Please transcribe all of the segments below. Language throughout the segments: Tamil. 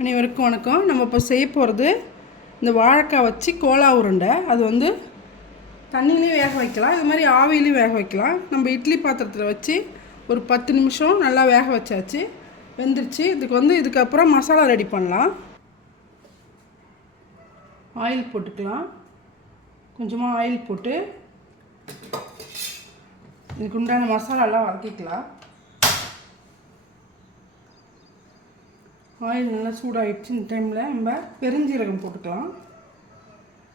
அனைவருக்கும் வணக்கம். நம்ம இப்போ செய்ய போகிறது இந்த வாழைக்காய் வச்சு கோலா உருண்டை. அது வந்து தண்ணியிலையும் வேக வைக்கலாம், இது மாதிரி ஆவிலையும் வேக வைக்கலாம். நம்ம இட்லி பாத்திரத்தில் வச்சு ஒரு 10 நிமிஷம் நல்லா வேக வச்சாச்சு, வெந்துருச்சு. இதுக்கப்புறம் மசாலா ரெடி பண்ணலாம். ஆயில் போட்டுக்கலாம். கொஞ்சமாக ஆயில் போட்டு இதுக்கு உண்டான மசாலாலாம் வதக்கிக்கலாம். ஆயில் நல்லா சூடாகிடுச்சு. இந்த டைமில் நம்ம பெருஞ்சீரகம் போட்டுக்கலாம்.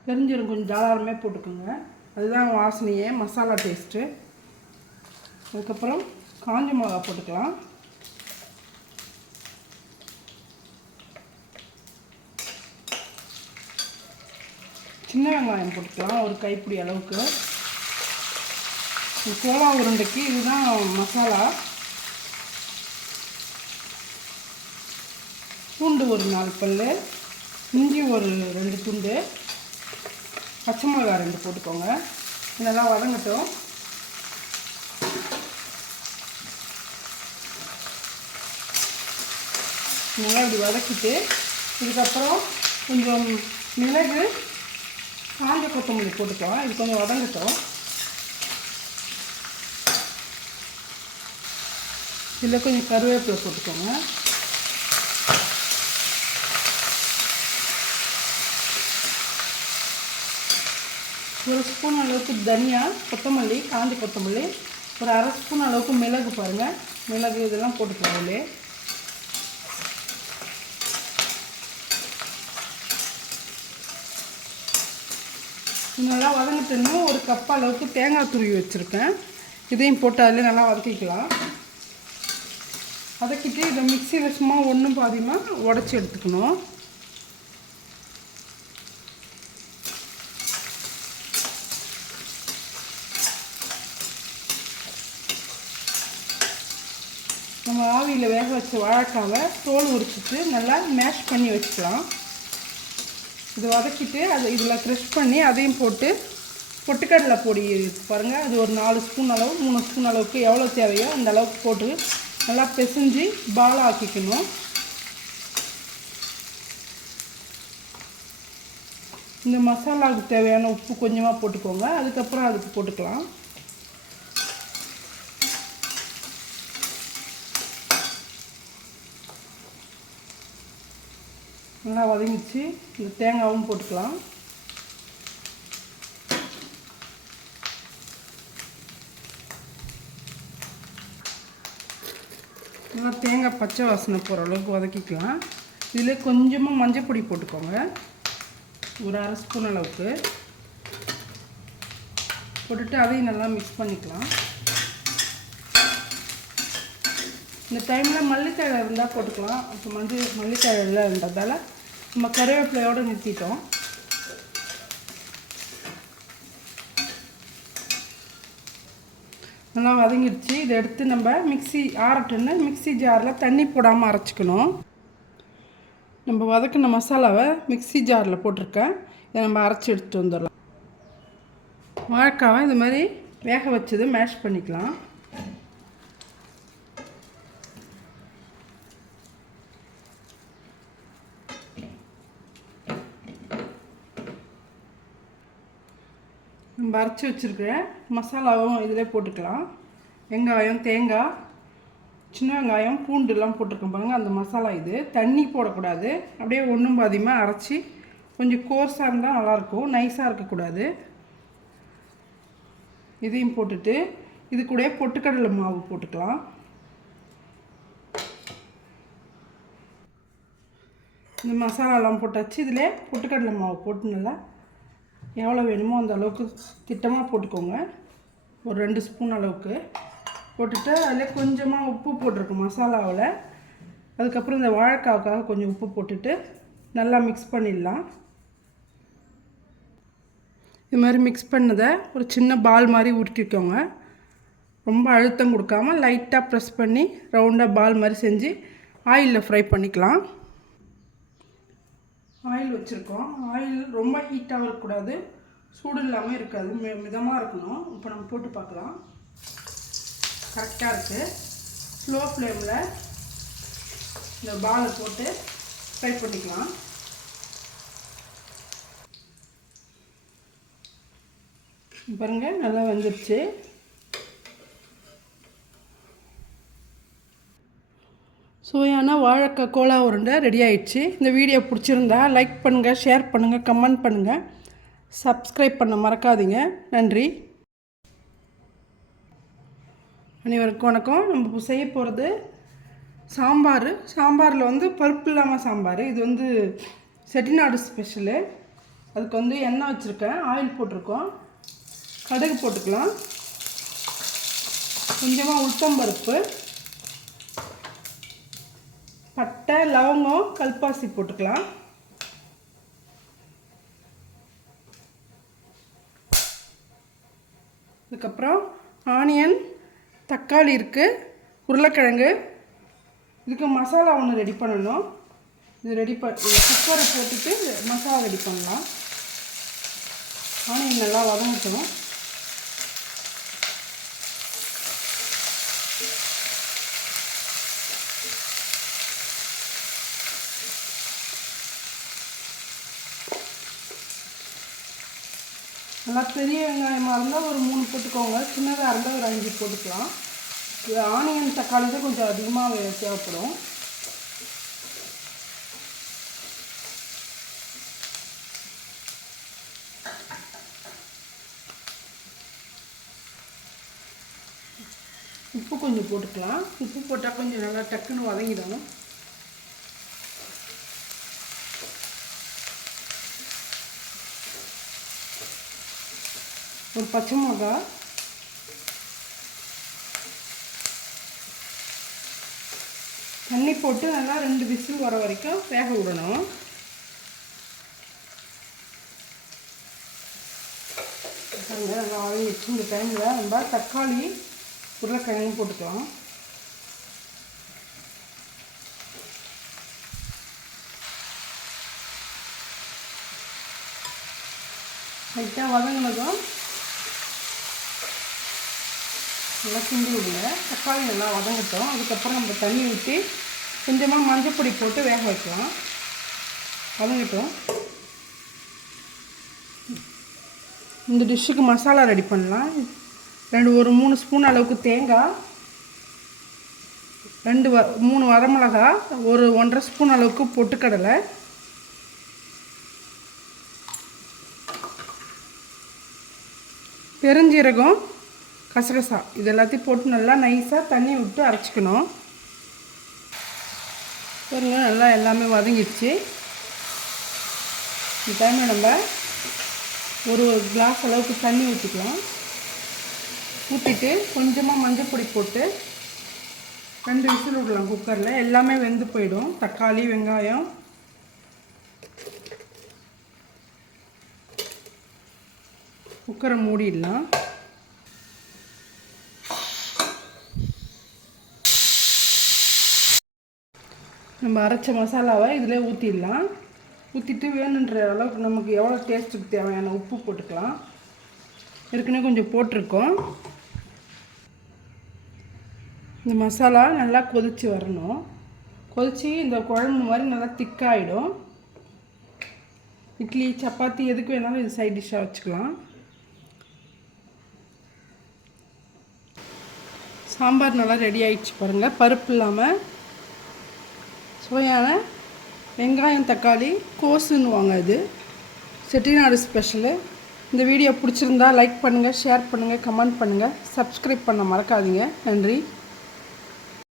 பெருஞ்சீரகம் கொஞ்சம் தாராளமே போட்டுக்கோங்க, அதுதான் வாசனையே, மசாலா டேஸ்ட்டு. அதுக்கப்புறம் காஞ்ச மிளகா போட்டுக்கலாம். சின்ன வெங்காயம் போட்டுக்கலாம், ஒரு கைப்பிடி அளவுக்கு. கோலா உருண்டைக்கு இதுதான் மசாலா. பூண்டு ஒரு 4 பல், இஞ்சி ஒரு 2 துண்டு, பச்சை மிளகா 2 போட்டுக்கோங்க. நல்லா வதங்கட்டும். நல்லா இப்படி வதக்கிட்டு இதுக்கப்புறம் கொஞ்சம் மிளகு, காஞ்ச கொத்தமல்லி போட்டுக்கலாம். இது கொஞ்சம் வதங்கட்டும். இதில் கொஞ்சம் கருவேப்பிலை போட்டுக்கோங்க. ஒரு ஸ்பூன் அளவுக்கு தனியா, கொத்தமல்லி, காஞ்ச கொத்தமல்லி, ஒரு அரை ஸ்பூன் அளவுக்கு மிளகு, பாருங்கள் மிளகு இதெல்லாம் போட்டுக்கலாம். அதிலே நல்லா வதங்கிட்டோன்னா ஒரு கப் அளவுக்கு தேங்காய் துருவி வச்சுருக்கேன், இதையும் போட்டு அதில் நல்லா வதக்கிக்கலாம். வதக்கிட்டு இதை மிக்சியில் சும்மா ஒன்றும் பாதியமாக உடச்சி எடுத்துக்கணும். நம்ம ஆவியில் வேக வச்ச வாழைக்காவை தோல் உரிச்சிட்டு நல்லா மேஷ் பண்ணி வச்சுக்கலாம். இது வதக்கிட்டு இதில் க்ரஷ் பண்ணி அதையும் போட்டு பொட்டுக்கடலை பொடி பாருங்கள், அது ஒரு 4 ஸ்பூன் அளவு, 3 ஸ்பூன் அளவுக்கு எவ்வளோ தேவையோ அந்த அளவுக்கு போட்டு நல்லா பிசைஞ்சு பாலாக ஆக்கிக்கணும். இந்த மசாலாவுக்கு தேவையான உப்பு கொஞ்சமாக போட்டுக்கோங்க, அதுக்கப்புறம் அதுக்கு போட்டுக்கலாம். நல்லா வதங்கிச்சு. இந்த தேங்காயும் போட்டுக்கலாம். நல்லா தேங்காய் பச்சை வாசனை போகிற அளவுக்கு வதக்கிக்கலாம். இதில் கொஞ்சமாக மஞ்சள் பொடி போட்டுக்கோங்க, ஒரு அரை ஸ்பூன் அளவுக்கு போட்டுட்டு அதையும் நல்லா மிக்ஸ் பண்ணிக்கலாம். இந்த டைமில் மல்லித்தழை இருந்தால் போட்டுக்கலாம். இப்போ மல்லித்தழை இல்லைன்றதால நம்ம கருவேப்பிலையோடு நிறுத்திட்டோம். நல்லா வதங்கிடுச்சு. இதை எடுத்து நம்ம ஆறட்டுன்னு மிக்ஸி ஜாரில் தண்ணி போடாமல் அரைச்சிக்கணும். நம்ம வதக்கின மசாலாவை மிக்ஸி ஜாரில் போட்டிருக்கேன், இதை நம்ம அரைச்சி எடுத்துகிட்டு வந்துடலாம். வாழைக்காவை இது மாதிரி வேக வச்சது மேஷ் பண்ணிக்கலாம். நம்ம அரைச்சி வச்சுருக்கிற மசாலாவும் இதில் போட்டுக்கலாம். வெங்காயம், தேங்காய், சின்ன வெங்காயம், பூண்டுலாம் போட்டிருக்கோம் பாருங்கள், அந்த மசாலா இது. தண்ணி போடக்கூடாது, அப்படியே ஒன்றும் பாதியமாக அரைச்சி கொஞ்சம் கோர்ஸாக இருந்தால் நல்லாயிருக்கும், நைஸாக இருக்கக்கூடாது. இதையும் போட்டுட்டு இது கூட பொட்டுக்கடலை மாவு போட்டுக்கலாம். இந்த மசாலாலாம் போட்டாச்சு. இதில் பொட்டுக்கடலை மாவு போட்டு நல்லா எவ்வளோ வேணுமோ அந்த அளவுக்கு திட்டமாக போட்டுக்கோங்க, ஒரு 2 ஸ்பூன் அளவுக்கு போட்டுட்டு அதில் கொஞ்சமாக உப்பு போட்டிருக்கோம் மசாலாவில். அதுக்கப்புறம் இந்த வாழைக்காவுக்காக கொஞ்சம் உப்பு போட்டுட்டு நல்லா மிக்ஸ் பண்ணிடலாம். இது மாதிரி மிக்ஸ் பண்ணதை ஒரு சின்ன பால் மாதிரி உருட்டிக்கோங்க. ரொம்ப அழுத்தம் கொடுக்காமல் லைட்டாக ப்ரெஸ் பண்ணி ரவுண்டாக பால் மாதிரி செஞ்சு ஆயிலில் ஃப்ரை பண்ணிக்கலாம். ஆயில் வச்சுருக்கோம். ஆயில் ரொம்ப ஹீட்டாகவும் இருக்கக்கூடாது, சூடு இல்லாமல் இருக்காது, மிதமாக இருக்கணும். இப்போ நம்ம போட்டு பார்க்கலாம். கரெக்டாக இருக்குது. ஸ்லோ ஃப்ளேமில் இந்த பாலை போட்டு ஃப்ரை பண்ணிக்கலாம். பாருங்கள் நல்லா வந்துடுச்சு. சுவையான வாழைக்காய் கோலா உருண்டை ரெடி ஆயிடுச்சு. இந்த வீடியோ பிடிச்சிருந்தா லைக் பண்ணுங்கள், ஷேர் பண்ணுங்கள், கமெண்ட் பண்ணுங்கள், சப்ஸ்கிரைப் பண்ண மறக்காதீங்க. நன்றி. அனைவருக்கும் வணக்கம். நம்ம செய்ய போகிறது சாம்பார். சாம்பாரில் வந்து பருப்பு இல்லாமல் சாம்பார். இது வந்து செட்டிநாடு ஸ்பெஷலு. அதுக்கு வந்து எண்ணெய் வச்சுருக்கேன், ஆயில் போட்டிருக்கோம். கடுகு போட்டுக்கலாம், கொஞ்சமாக உளுத்தம்பருப்பு, பட்டை, லவங்கம், கல்பாசி போட்டுக்கலாம். அதுக்கப்புறம் ஆனியன், தக்காளி இருக்குது, உருளைக்கிழங்கு. இதுக்கு மசாலா ஒன்று ரெடி பண்ணணும். இது குக்கரை போட்டுட்டு மசாலா ரெடி பண்ணலாம். ஆனியன் நல்லா வதங்கட்டும். நல்லா பெரிய வெங்காயமாக இருந்தால் ஒரு 3 போட்டுக்கோங்க, சின்னதாக இருந்தால் ஒரு 5 போட்டுக்கலாம். இது ஆனியன் தக்காளி தான் கொஞ்சம் அதிகமாக தேவைப்படும். உப்பு கொஞ்சம் போட்டுக்கலாம். உப்பு போட்டால் கொஞ்சம் நல்லா டக்குன்னு வதங்கிடும். ஒரு பச்சை மிளகா, தண்ணி போட்டு நல்லா 2 விசில் வர வரைக்கும் வேக விடணும். நல்லா வதங்கிடுச்சு. இந்த டைமில் நம்ம தக்காளி, உருளைக்கிழங்கு போட்டுக்கலாம். லைட்டாக வதங்கினதும் நல்லா கிண்டி விடுங்க. தக்காளி நல்லா வதங்கட்டும். அதுக்கப்புறம் நம்ம தண்ணி ஊற்றி கொஞ்சமாக மஞ்சள் பொடி போட்டு வேக வைக்கலாம். வதங்கட்டும். இந்த டிஷ்ஷுக்கு மசாலா ரெடி பண்ணலாம். ஒரு 3 ஸ்பூன் அளவுக்கு தேங்காய், 3 வரமிளகா, ஒரு 1.5 ஸ்பூன் அளவுக்கு பொட்டுக்கடலை, பெருஞ்சீரகம், கசகசா, இது எல்லாத்தையும் போட்டு நல்லா நைஸாக தண்ணி விட்டு அரைச்சிக்கணும். பாருங்க நல்லா எல்லாமே வதங்கிடுச்சு. இந்த டைமில் நம்ம ஒரு கிளாஸ் அளவுக்கு தண்ணி ஊற்றிக்கலாம். ஊற்றிட்டு கொஞ்சமாக மஞ்சள் பொடி போட்டு 2 விசில் விடலாம் குக்கரில். எல்லாமே வெந்து போயிடும். தக்காளி, வெங்காயம். குக்கரை மூடிடலாம். நம்ம அரைச்ச மசாலாவை இதில் ஊற்றிடலாம். ஊற்றிட்டு வேணுன்ற அளவுக்கு நமக்கு எவ்வளோ டேஸ்ட்டுக்கு தேவையான உப்பு போட்டுக்கலாம். ஏற்கனவே கொஞ்சம் போட்டிருக்கோம். இந்த மசாலா நல்லா கொதித்து வரணும். கொதித்து இந்த குழம்பு மாதிரி நல்லா திக்காகிடும். இட்லி, சப்பாத்தி எதுக்கு வேணாலும் இது சைட் டிஷ்ஷாக வச்சுக்கலாம். சாம்பார் நல்லா ரெடி ஆகிடுச்சு பாருங்கள். பருப்பு இல்லாமல் சுவையான வெங்காயம், தக்காளி, கோஸுன்னுவாங்க. இது செட்டிநாடு ஸ்பெஷலு. இந்த வீடியோ பிடிச்சிருந்தா லைக் பண்ணுங்கள், ஷேர் பண்ணுங்கள், கமெண்ட் பண்ணுங்கள், சப்ஸ்கிரைப் பண்ண மறக்காதீங்க. நன்றி.